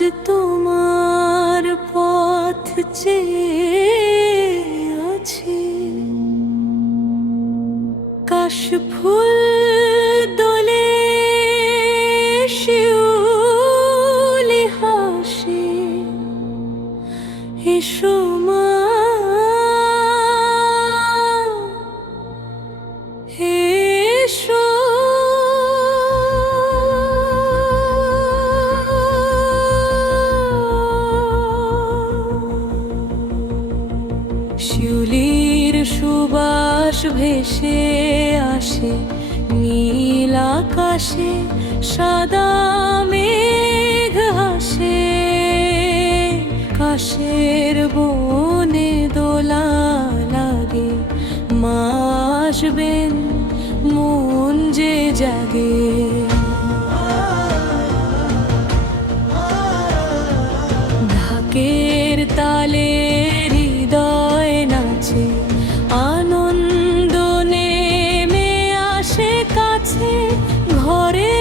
তোমার পথ চেয়ে আছি, কাশফুল দোলে শিউলি হাসে, এসো মা এসো। শিউলির সুবাস ভেসে আসে নীল আকাশে, সাদা মেঘ হাসে, কাশের বনে দোলা লাগে, মা আসবেন মন যে জাগে। ঢাকের তালে হৃদয় নাচে, আনন্দ নেমে আসে কাছে, ঘরে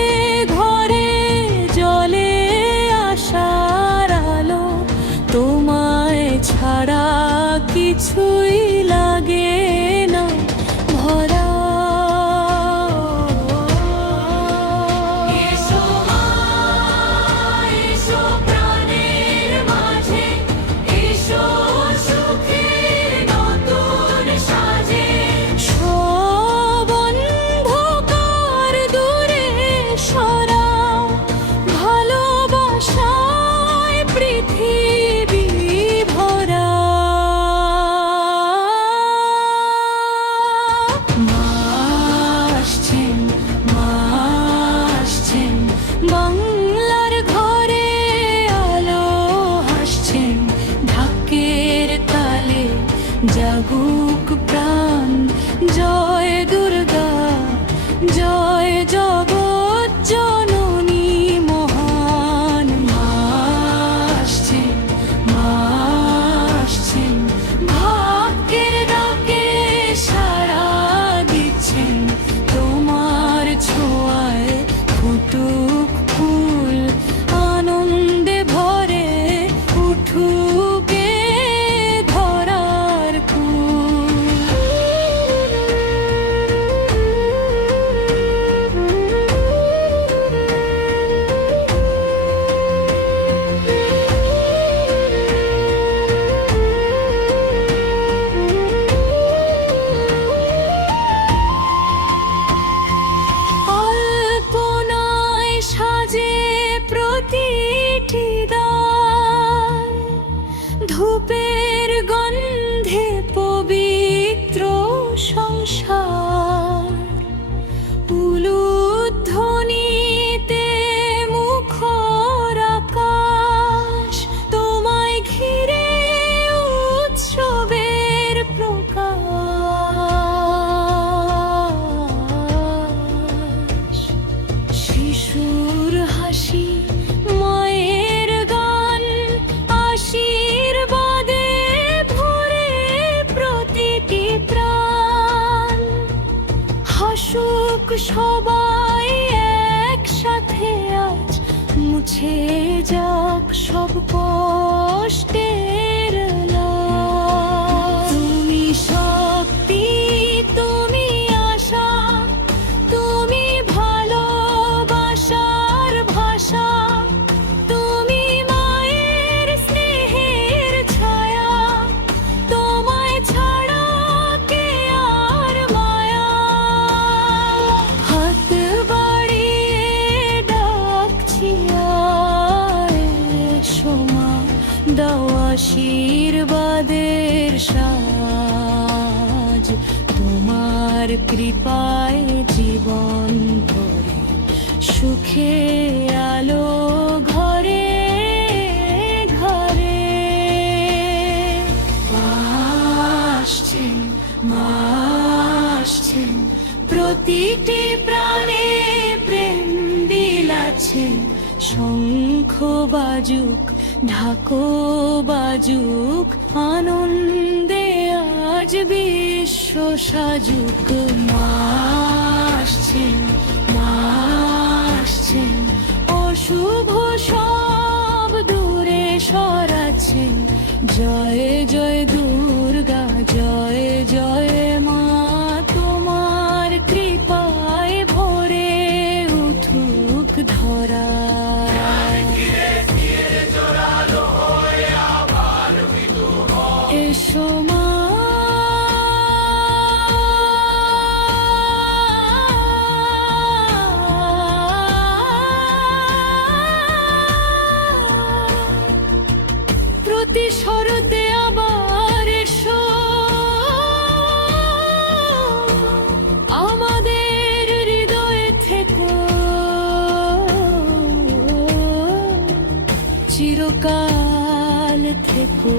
ঘরে জলে আশার আলো, তোমায় ছাড়া কিছুই লাগে না ভরা। বাংলার ঘরে আলো হাসছেন, ঢাকের তালে জাগুক প্রাণ, জয় দুর্গা জয় জগৎ জননী মহান। মা আসছেন, মা আসছেন, ভাগ্যের ডাকে সাড়া দিচ্ছেন, তোমার ছোঁয়ায় ফুটুক ফুল, আনন্দে ভরে উঠুক এ ধরার কুল। অল্পনায় সাজে প্রতিটি দ্বার, ধূপের গন্ধে পবিত্র সংসার, উলুধ্বনিতে মুখর আকাশ, তোমায় ঘিরে উৎসবের প্রকাশ। শিশুর হাসি, মায়ের গান, আশীর্বাদে ভরে প্রতিটি প্রাণ, হাসুক সবাই একসাথে আজ, মুছে যাক সব কষ্টের লাজ। তুমি শক্তি, তুমি আশা, তুমি ভালোবাসার ভাষা, তুমি মায়ের স্নেহের ছায়া, তোমায় ছাড়া কে আর মায়া। হাত বাড়িয়ে ডাকছি আয়, এসো মা, দাও আশীর্বাদের সাজ, তোমার কৃপায় জীবন ভরে, সুখে আলো ঘরে ঘরে। মা আসছেন, মা আসছেন, প্রতিটি প্রাণে প্রেম বিলাচ্ছেন, শঙ্খ বাজুক ঢাকো বাজুক, আনন্দে আজ বিশ্ব সাজুক। মা আসছেন, মা আসছেন, অশুভ শব্দ চিরকাল থেকো।